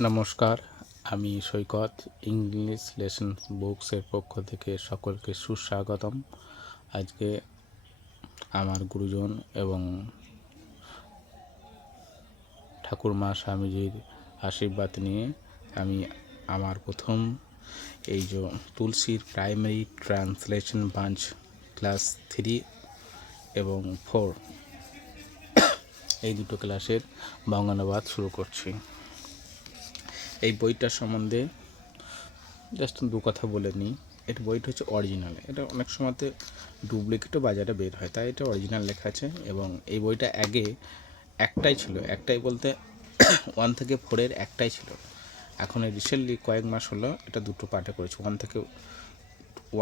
নমস্কার, আমি সৈকত English lesson বুকসের পক্ষ থেকে সকলকে সুস্বাগতম। আজকে আমার গুরুজন এবং ঠাকুরমা স্বামীজির আশীর্বাদ নিয়ে আমি আমার প্রথম এই যে তুলসীর প্রাইমারি ট্রান্সলেশন বাঞ্চ ক্লাস 3 এবং 4 এই দুটো ক্লাসের বঙ্গানুবাদ শুরু করছি। এই বইটার সম্বন্ধে জাস্ট দু কথা বলে নিই। এটা বইটা হচ্ছে অরিজিনাল, এটা অনেক সময়তে ডুপ্লিকেটও বাজারে বের হয়, তাই এটা অরিজিনাল লেখা আছে। এবং এই বইটা আগে একটাই ছিল, একটাই বলতে 1 থেকে 4 একটাই ছিল। এখন রিসেন্টলি কয়েক মাস হলো এটা দুটো পার্টে করেছে, 1 থেকে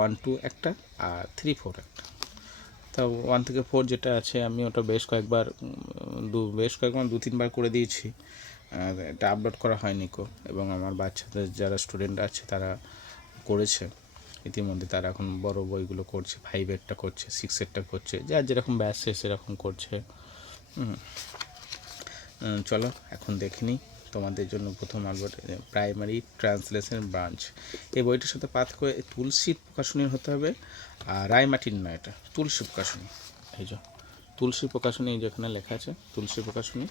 1 2 একটা আর 3 4 একটা। তা 1 থেকে 4 যেটা আছে আমি ওটা বেশ কয়েকবার 2-3বার করে দিয়েছি, আর এটা আপলোড করা হয়নি এবং আমার বাচ্চাদের যারা স্টুডেন্ট আছে তারা করেছে ইতিমধ্যে। তারা এখন বড় বইগুলো করছে, 5-এরটা করছে, 6-এরটা করছে, যার যেরকম ব্যাচ সেরকম করছে। চলো এখন দেখে নিই তোমাদের জন্য প্রথম আলবার্ট প্রাইমারি ট্রান্সলেশন ব্রাঞ্চ। এই বইটার সাথে পাঠ করে তুলসী প্রকাশনীর হতে হবে, আর রায়মাটির নয়, এটা তুলসী প্রকাশনী। এই যে তুলসী প্রকাশনী যেখানে লেখা আছে তুলসী প্রকাশনী,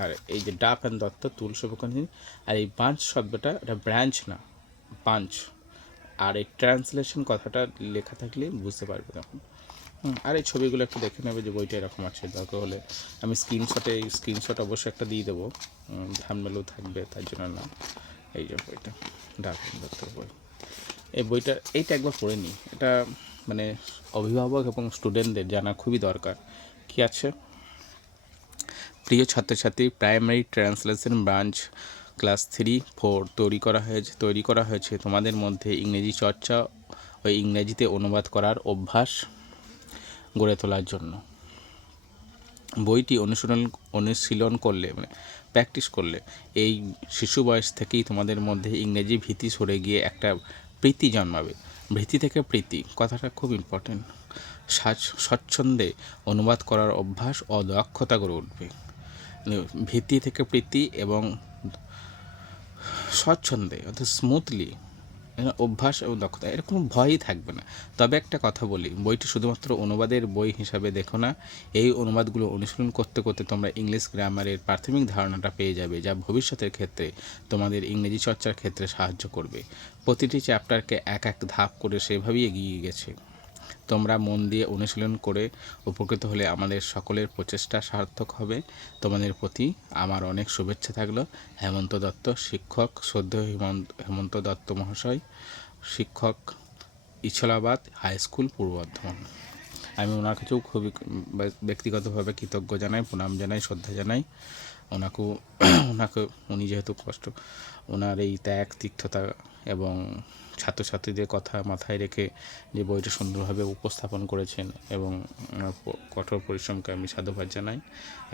আর এই যে ডাফ অ্যান্ড দত্ত তুলসী প্রকাশনী। আর এই বাঞ্চ শব্দটা এটা ব্রাঞ্চ না, বাঞ্চ। আর এই ট্রান্সলেশন কথাটা লেখা থাকলে বুঝতে পারবে তখন। আর এই ছবিগুলো একটু দেখে নেবে যে বইটা এরকম আছে। দরকার হলে আমি স্ক্রিনশট অবশ্যই একটা দিয়ে দেবো, থাম্বনেলও থাকবে, তার জন্য না। এই যে বইটা ডাক দত্তর বই, এই বইটা এইটা একবার পড়ে নিই। এটা মানে অভিভাবক এবং স্টুডেন্টদের জানা খুবই দরকার। কি আছে? প্রিয় ছাত্রছাত্রী, প্রাইমারি ট্রান্সলেশন ব্রাঞ্চ ক্লাস 3-4 তৈরি করা হয়েছে তোমাদের মধ্যে ইংরেজি চর্চা ও ইংরেজিতে অনুবাদ করার অভ্যাস গড়ে তোলার জন্য। বইটি অনুশীলন করলে প্র্যাকটিস করলে এই শিশু বয়স থেকেই তোমাদের মধ্যে ইংরেজি ভীতি সরে গিয়ে একটা প্রীতি জন্মাবে। ভীতি থেকে প্রীতি কথাটা খুব ইম্পর্টেন্ট। স্বচ্ছন্দে অনুবাদ করার অভ্যাস ও দক্ষতা গড়ে উঠবে। ভীতি থেকে প্রীতি এবং স্বচ্ছন্দে অর্থাৎ স্মুথলি অভ্যাস এবং দক্ষতা, এর কোনো ভয়ই থাকবে না। তবে একটা কথা বলি, বইটি শুধুমাত্র অনুবাদের বই হিসাবে দেখো না। এই অনুবাদগুলো অনুশীলন করতে করতে তোমরা ইংলিশ গ্রামারের প্রাথমিক ধারণাটা পেয়ে যাবে, যা ভবিষ্যতের ক্ষেত্রে তোমাদের ইংরেজি চর্চার ক্ষেত্রে সাহায্য করবে। প্রতিটি চ্যাপ্টারকে এক এক ধাপ করে সেভাবেই এগিয়ে গেছে। তোমরা মন দিয়ে অনুশীলন করে উপকৃত হলে আমাদের সকলের প্রচেষ্টা সার্থক হবে। তোমাদের প্রতি আমার অনেক শুভেচ্ছা থাকলো। হেমন্ত দত্ত, শিক্ষক, শ্রদ্ধেয় হেমন্ত দত্ত মহাশয়, শিক্ষক, ইছলাবাদ হাই স্কুল, পূর্ব বর্ধমান। আমি ওনার কাছেও খুবই ব্যক্তিগতভাবে কৃতজ্ঞ জানাই, প্রণাম জানাই, শ্রদ্ধা জানাই। ওনাকে উনি যেহেতু ওনার এই ত্যাগ, তিক্ততা এবং ছাত্রছাত্রীদের কথা মাথায় রেখে যে বইটা সুন্দরভাবে উপস্থাপন করেছেন, এবং কঠোর পরিশ্রমকে আমি সাধুবাদ জানাই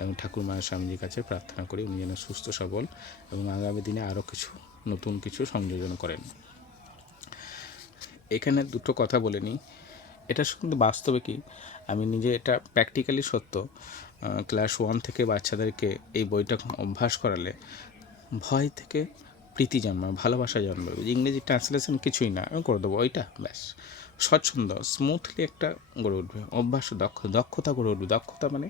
এবং ঠাকুরমায়ের স্বামীজির কাছে প্রার্থনা করি উনি যেন সুস্থ সবল এবং আগামী দিনে আরও নতুন কিছু সংযোজন করেন। এখানে দুটো কথা বলে নিই। এটা শুধু বাস্তবে কি, আমি নিজে এটা প্র্যাকটিক্যালি সত্য। ক্লাস 1 থেকে বাচ্চাদেরকে এই বইটা অভ্যাস করালে ভয় থেকে প্রীতি জন্মাবে, ভালোবাসা জন্মাবে। ইংরেজি ট্রান্সলেশন কিছুই না, আমি করে দেবো ওইটা, ব্যাস। স্বচ্ছন্দ স্মুথলি একটা গড়ে উঠবে অভ্যাস, দক্ষতা গড়ে উঠবে। দক্ষতা মানে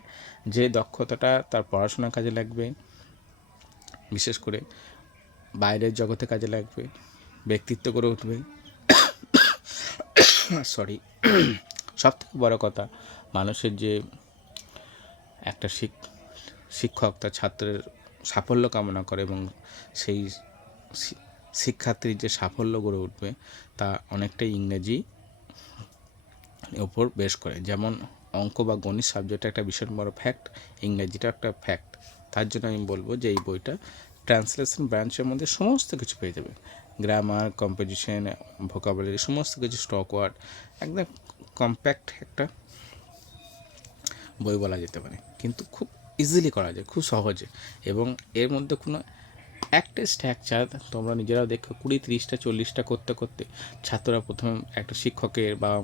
যে দক্ষতাটা তার পড়াশোনার কাজে লাগবে, বিশেষ করে বাইরের জগতে কাজে লাগবে, ব্যক্তিত্ব গড়ে উঠবে। সরি, সবথেকে বড় কথা, মানুষের যে একটা শিক্ষক তার ছাত্রের সাফল্য কামনা করে এবং সেই শিক্ষার্থীর যে সাফল্য গড়ে উঠবে তা অনেকটাই ইংরেজি ওপর বেশ করে। যেমন অঙ্ক বা গণিত সাবজেক্ট একটা ভীষণ বড় ফ্যাক্ট, ইংরেজিটা একটা ফ্যাক্ট। তার জন্য আমি বলবো যে এই বইটা ট্রান্সলেশন ব্রাঞ্চের মধ্যে সমস্ত কিছু পেয়ে যাবে। গ্রামার, কম্পোজিশন, ভোকাবুলারি, সমস্ত কিছু, স্টক ওয়ার্ড, একদম কম্প্যাক্ট একটা বই বলা যেতে পারে। কিন্তু খুব ইজিলি করা যায়, খুব সহজে। এবং এর মধ্যে কোনো একটা স্ট্রাকচার তোমরা নিজেরাও দেখো, 20-30টা 40টা করতে করতে ছাত্ররা প্রথমে একটা শিক্ষকের বাবা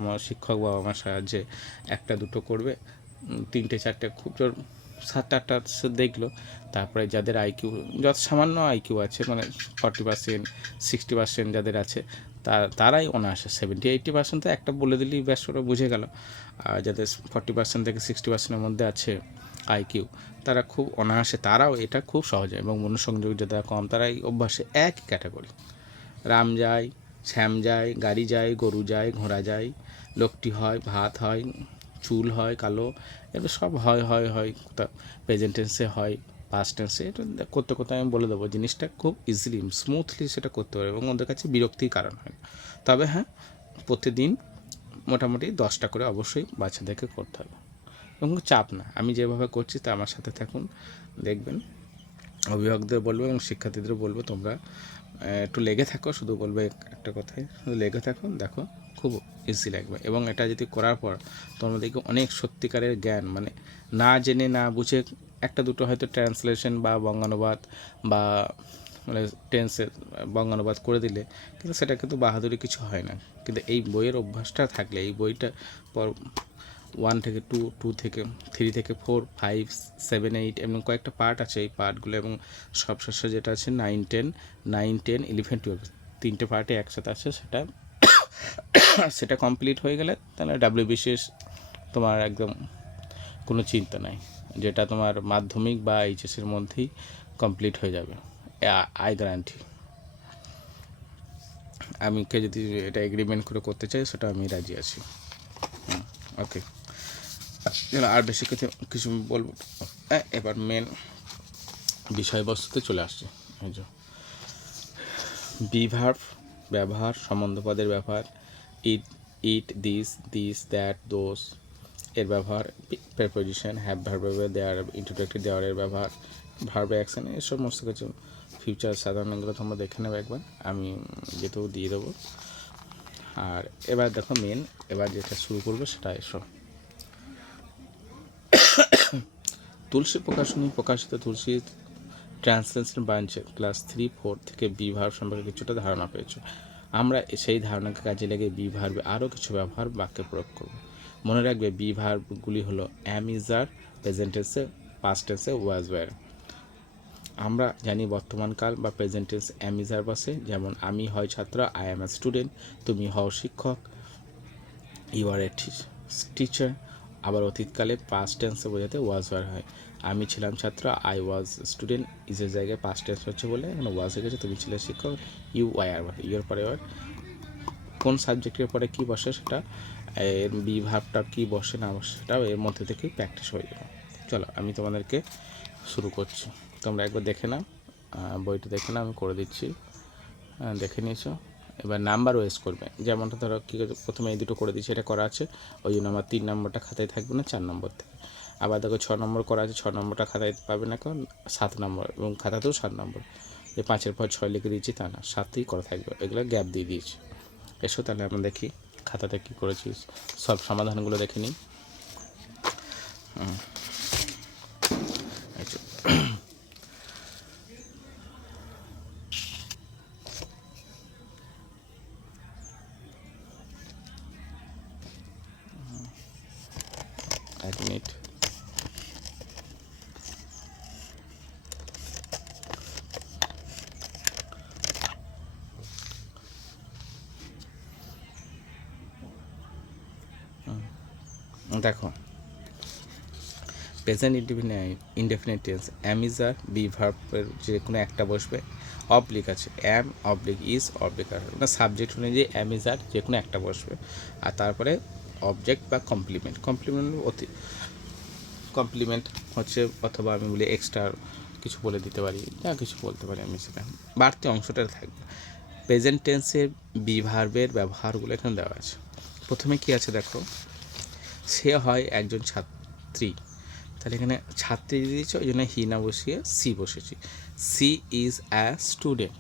মার সাহায্যে একটা দুটো করবে, 3-4টে খুব জোর 7-8টা দেখলো। তারপরে যাদের আইকিউ যত সামান্য আইকিউ আছে, মানে 40% 60% যাদের আছে, তারাই অনায়াসে 70-80% তো একটা বলে দিলেই ব্যাস ওরা বুঝে গেল। আর যাদের 40% থেকে 60%-এর মধ্যে আছে আইকিউ, তারা খুব অনায়াসে, তারাও এটা খুব সহজে, এবং মনোসংযোগ যাদের কম তারা এই অভ্যাসে একই ক্যাটাগরি। রাম যায়, শ্যাম যায়, গাড়ি যায়, গরু যায়, ঘোড়া যায়, লোকটি হয়, ভাত হয়, চুল হয় কালো, এবার সব হয় হয় হয় কোথাও প্রেজেন্ট টেন্সে হয়, পাস্ট টেন্সে। এটা করতে করতে আমি বলে দেবো, জিনিসটা খুব ইজিলি স্মুথলি সেটা করতে পারে, এবং ওদের কাছে বিরক্তির কারণ হয়। তবে হ্যাঁ, প্রতিদিন মোটামুটি 10টা করে অবশ্যই বাচ্চাদেরকে করতে হবে, এবং চাপ না। আমি যেভাবে করছি তা আমার সাথে থাকুন, দেখবেন। অভিভাবকদের বলবো এবং শিক্ষার্থীদের বলবো, তোমরা একটু লেগে থাকো, শুধু বলবে একটা কথাই, শুধু লেগে থাকো, দেখো খুব ইজি লাগবে। এবং এটা যদি করার পর তোমরা দেখো অনেক সত্যিকারের জ্ঞান, মানে না জেনে না বুঝে একটা দুটো হয়তো ট্রান্সলেশন বা বঙ্গানুবাদ বা মানে টেন্সের বঙ্গানুবাদ করে দিলে, কিন্তু সেটা কিন্তু বাহাদুরি কিছু হয় না। কিন্তু এই বইয়ের অভ্যাসটা থাকলে, এই বইটা পর 1 থেকে 2, 2 থেকে 3 থেকে 4, 5, 7, 8 এবং কয়েকটা পার্ট আছে, এই পার্টগুলো, এবং সবশেষে যেটা আছে 9, 10, 9, 10, 11, 12, 3টে পার্টে একসাথে আছে। সেটা কমপ্লিট হয়ে গেলে তাহলে WBCS তোমার একদম কোনো চিন্তা নাই, যেটা তোমার মাধ্যমিক বা এইচএসের মধ্যেই কমপ্লিট হয়ে যাবে, আই গ্যারান্টি। আমি কে যদি এটা এগ্রিমেন্ট করে করতে চাই, সেটা আমি রাজি আছি। ওকে, আর বেশি কিছু বলবো। এবার মেন বিষয়বস্তুতে চলে আসছে। এই যে বি ভার্ব ব্যবহার, সম্বন্ধপদের ব্যবহার, ইট, দিস, দ্যাট, দোস এর ব্যবহার, প্রেপোজিশন, হ্যাভ ভার্বে, দেয়ার, ইন্ট্রোডাক্টরি দেওয়ারের ব্যবহার, ভার্বে অ্যাকশন, এই সমস্ত কিছু ফিউচার সাধারণ এগুলো তোমরা দেখে নেবে একবার, আমি যেহেতু দিয়ে দেবো। আর এবার দেখো মেন, এবার যেটা শুরু করবো সেটা এসো। তুলসী প্রকাশনী প্রকাশিত তুলসী ট্রান্সলেশন ব্রাঞ্চে ক্লাস 3-4 থেকে বি ভার্ব সম্পর্কে কিছুটা ধারণা পেয়েছো। আমরা সেই ধারণাকে কাজে লেগে বি ভার্বে আরও কিছু ব্যবহার বাক্যে প্রয়োগ করব। মনে রাখবে বি ভার্বগুলি হলো অ্যাম, ইজ, আর, প্রেজেন্ট টেন্সে, পাস্ট টেন্সে, ওয়াজ, ওয়্যার। আমরা জানি বর্তমানকাল বা present tense am, is, are বসে, যেমন আমি হয় ছাত্র, আই অ্যাম এ স্টুডেন্ট, তুমি হও শিক্ষক, ইউ আর এ টিচার। আবার অতীতকালে পাস্ট টেন্সে বোঝাতে ওয়াজ, ওয়্যার হয়। আমি ছিলাম ছাত্র, আই ওয়াজ স্টুডেন্ট, ইজের জায়গায় পাস্ট টেন্স হচ্ছে বলে এখানে ওয়াজ হয়ে গেছে। তুমি ছিলে শিক্ষক, ইউ ওয়্যার, ইউর পরে ওয়ার। কোন সাবজেক্টের পরে কী বসে সেটা, এর বি ভার্বটা কী বসে না বসে সেটাও এর মধ্যে থেকেই প্র্যাকটিস হয়ে যাবে। চলো আমি তোমাদেরকে শুরু করছি, তোমরা একবার দেখে নাও, বইটা দেখে নাও, আমি করে দিচ্ছি, দেখে নিয়েছো। এবার নাম্বার ওয়েস করবে, যেমনটা ধরো কী প্রথমে এই দুটো করে দিচ্ছি, এটা করা আছে, ওই জন্য আমার 3 নম্বরটা খাতায় থাকবে না, 4 নম্বর থেকে। আবার দেখো 6 নম্বর করা আছে, 6 নম্বরটা খাতায় পাবে না, কারণ 7 নম্বর, এবং খাতাতেও 7 নম্বর, যে 5-এর পর 6 লিখে দিয়েছি তা না, 7ই করা থাকবে, এগুলো গ্যাপ দিয়ে দিয়েছি। এসো তাহলে আমরা দেখি খাতাতে কী করেছিস, সব সমাধানগুলো দেখে নিই। এক মিনিট। দেখো present indefinite tense am, is, are, be ভার্বের যে কোনো একটা বসবে, অবলিক আছে, am oblique is oblique are, মানে সাবজেক্ট অনুযায়ী অ্যাম, ইজ, আর যে কোনো একটা বসবে, আর তারপরে অবজেক্ট বা কমপ্লিমেন্ট, কমপ্লিমেন্ট হচ্ছে, অথবা আমি বলি এক্সট্রা কিছু বলে দিতে পারি, যা কিছু বলতে পারি আমি, সেটা বাড়তি অংশটা থাকবে। প্রেজেন্ট টেন্সের বি ভার্বের ব্যবহারগুলো এখানে দেওয়া আছে। প্রথমে কি আছে দেখো, সে হয় একজন ছাত্রী, তাহলে এখানে ছাত্রী দিয়েছে, ওই জন্য হি না বসিয়ে সি বসেছি। She is a student,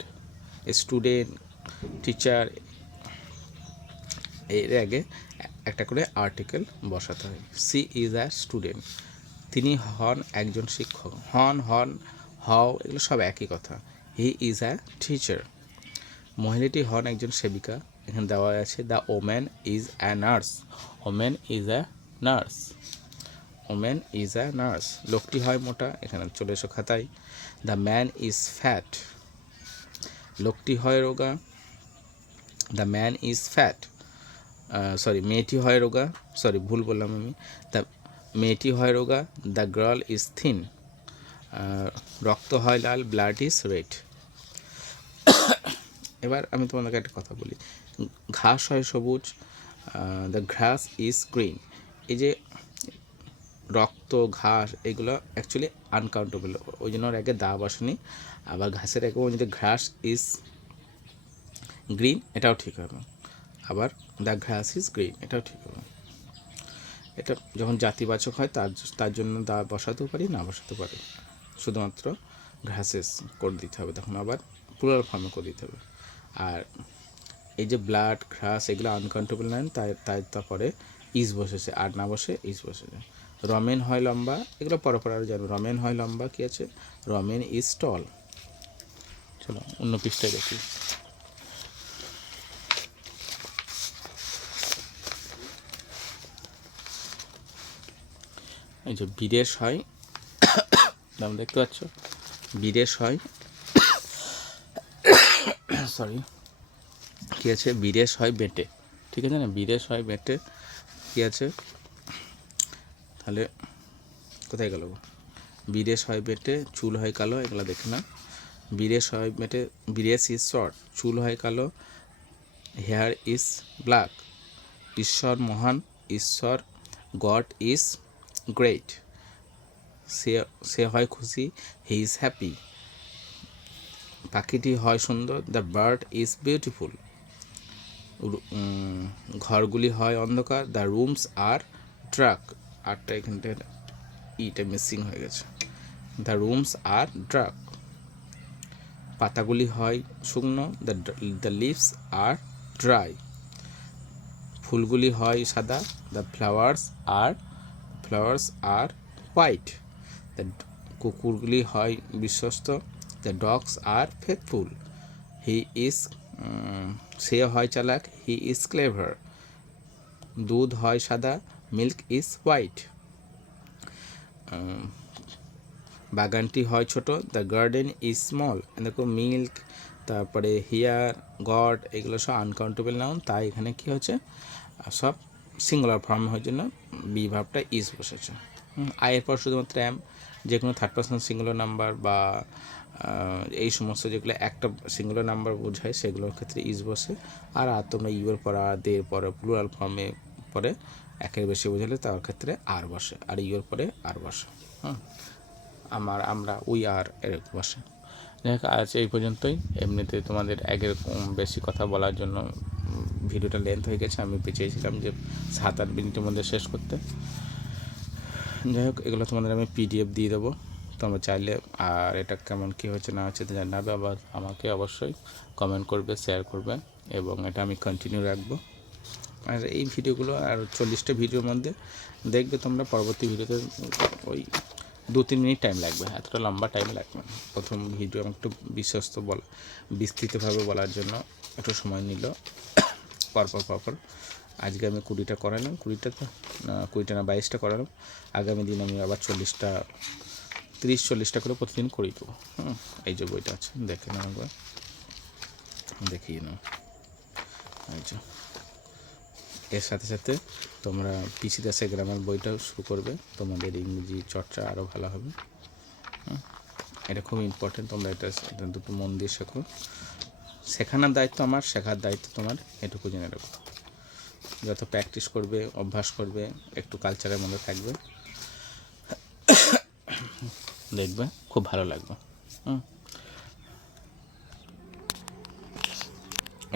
student, teacher, এর আগে একটা করে আর্টিকেল বসাতে হয়। সি ইজ অ্যা স্টুডেন্ট, তিনি হন একজন শিক্ষক, হও এগুলো সব একই কথা। হি ইজ অ্যা টিচার, মহিলাটি হন একজন সেবিকা, এখানে দেওয়া আছে the woman is a nurse, woman is a nurse. Women is a nurse. লোকটি হয় মোটা, এখানে চলে এসো খাতায়। The man is fat. লোকটি হয় রোগা, the man is fat. Sorry, মেয়েটি হয় রোগা, সরি ভুল বললাম আমি, দ্য মেয়েটি হয় রোগা, দ্য গার্ল ইজ থিন। রক্ত হয় লাল, ব্লাড ইজ রেড। এবার আমি তোমাদেরকে একটা কথা বলি, ঘাস হয় সবুজ, দ্য ঘাস ইজ গ্রিন। এই যে রক্ত, ঘাস, এগুলো অ্যাকচুয়ালি আনকাউন্টেবল, ওই জন্য ওর আগে দা বসেনি। আবার ঘাসের আগে যদি ঘাস ইজ গ্রিন, এটাও ঠিক হবে। আবার দ্য ঘাস ইজ গ্রিন, এটাও ঠিক হবে। এটা যখন জাতিবাচক হয় তার জন্য দা বসাতেও পারি, না বসাতে পারি, শুধুমাত্র ঘাসেস করে দিতে হবে, তখন আবার প্লুরাল ফর্মে করে দিতে হবে। আর এই যে ব্লাড, ঘাস, এগুলো আনকাউন্টেবল নাউন, তাই তারপরে ইজ বসেছে, আর না বসে ইজ বসেছে। রমেন হয় লম্বা, এগুলো পরপর আরও জানবো। রমেন হয় লম্বা, কী আছে, রমেন ইজ টল। চলো অন্য পৃষ্ঠায় দেখি। এই যে বিদেশ হয়, নাম দেখতে পাচ্ছ, বিদেশ হয়, সরি কী আছে, বিদেশ হয় বেটে, ঠিক আছে না, বিদেশ হয় বেটে, কী আছে তাহলে, কোথায় গেল, বিদেশ হয় বেটে, চুল হয় কালো, এগুলো দেখে না। বিদেশ হয় বেটে, বিদেশ ইজ শর্ট, চুল হয় কালো, হেয়ার ইজ ব্ল্যাক। ঈশ্বর মহান, ঈশ্বর, গড ইজ গ্রেট। সে হয় খুশি, হি ইজ হ্যাপি। পাখিটি হয় সুন্দর, দ্য বার্ড ইজ বিউটিফুল। ঘরগুলি হয় অন্ধকার, দ্য রুমস আর ডার্ক। আরটা এখানটার ইটা মিসিং হয়ে গেছে, দ্য রুমস আর ডার্ক। পাতাগুলি হয় শুকনো, দ্য লিভস আর ড্রাই। ফুলগুলি হয় সাদা, the flowers are white. The কুকুরগুলি হয় বিশ্বস্ত, দ্য ডগস আর ফেথফুল। সে হয় চালাক, হি ইজ ক্লেভার। দুধ হয় সাদা, মিল্ক ইজ হোয়াইট। বাগানটি হয় ছোট, দ্য গার্ডেন ইজ স্মল। দেখো মিল্ক, তারপরে হিয়ার, গড, এগুলো সব আনকাউন্টেবল নাউন, তাই এখানে কি হচ্ছে, সব সিঙ্গুলার ফর্ম হওয়ার জন্য বি ভার্বটা ইজ বসেছে। আয়ের পর শুধুমাত্র অ্যাম, যে কোনো থার্ড পারসন সিঙ্গুলার নাম্বার বা এই সমস্ত যেগুলো একটা সিঙ্গুলার নাম্বার বোঝায় সেগুলোর ক্ষেত্রে ইজ বসে। আর তোমরা ইউর পর আর দের পরে প্লুরাল ফর্মে পরে একের বেশি বোঝালে তার ক্ষেত্রে আর বসে, আর ইউর পরে আর বসে। আমরা, উই আর, এরকম বসে। যাই হোক, আজ এই পর্যন্তই। এমনিতে তোমাদের আগের বেশি কথা বলার জন্য ভিডিওটা লেন্থ হয়ে গেছে, আমি চেয়েছিলাম যে 7-8 মিনিটের মধ্যে শেষ করতে। যাই হোক, এগুলো তোমাদের আমি পিডিএফ দিয়ে দেবো, তোমরা চাইলে, আর এটা কেমন কী হচ্ছে না হচ্ছে জানাবে, আবার আমাকে অবশ্যই কমেন্ট করবে, শেয়ার করবে, এবং এটা আমি কন্টিনিউ রাখবো। আর এই ভিডিওগুলো আর 40টা ভিডিওর মধ্যে দেখবে তোমরা, পরবর্তী ভিডিওতে ওই 2-3 মিনিট টাইম লাগবে, এতটা লম্বা টাইম লাগবে না। প্রথম ভিডিও আমি একটু বিস্তৃতভাবে বলার জন্য একটু সময় নিল, পরপর। আজকে আমি 20টা করালাম, 20টা না 22টা করালাম। আগামী দিন আমি আবার 30-40টা করে প্রতিদিন করিয়ে দেবো। এই যে বইটা আছে, দেখে নাও একবার, দেখিয়ে নাও। এই যে এর সাথে সাথে তোমরা পিসি দাসের গ্রামার বইটাও শুরু করবে, তোমাদের ইংরেজি চর্চা আরও ভালো হবে। এটা খুব ইম্পর্টেন্ট, তোমরা এটা দুটো মন দিয়ে শেখো। শেখানোর দায়িত্ব আমার, শেখার দায়িত্ব তোমার, এটুকু জেনে রাখো। যত প্র্যাকটিস করবে, অভ্যাস করবে, একটু কালচারের মধ্যে থাকবে, দেখবে খুব ভালো লাগবে।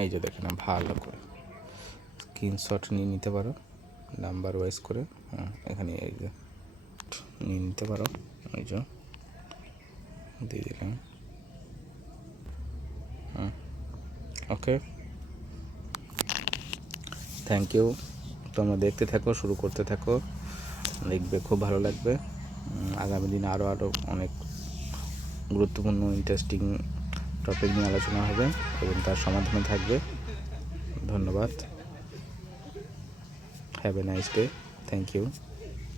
এই যে দেখে না, ভালো করে স্ক্রিনশট নিয়ে নিতে পারো, নাম্বার ওয়াইজ করে। এখানে এই যে নিয়ে নিতে পারো, এই যে দিয়ে দিলাম। ওকে, থ্যাংক ইউ। তোমরা দেখতে থাকো, শুরু করতে থাকো, দেখবে খুব ভালো লাগবে। আগামী দিন আরও অনেক গুরুত্বপূর্ণ ইন্টারেস্টিং টপিক নিয়ে আলোচনা হবে এবং তার সমাধানও থাকবে। ধন্যবাদ। Have a nice day. Thank you.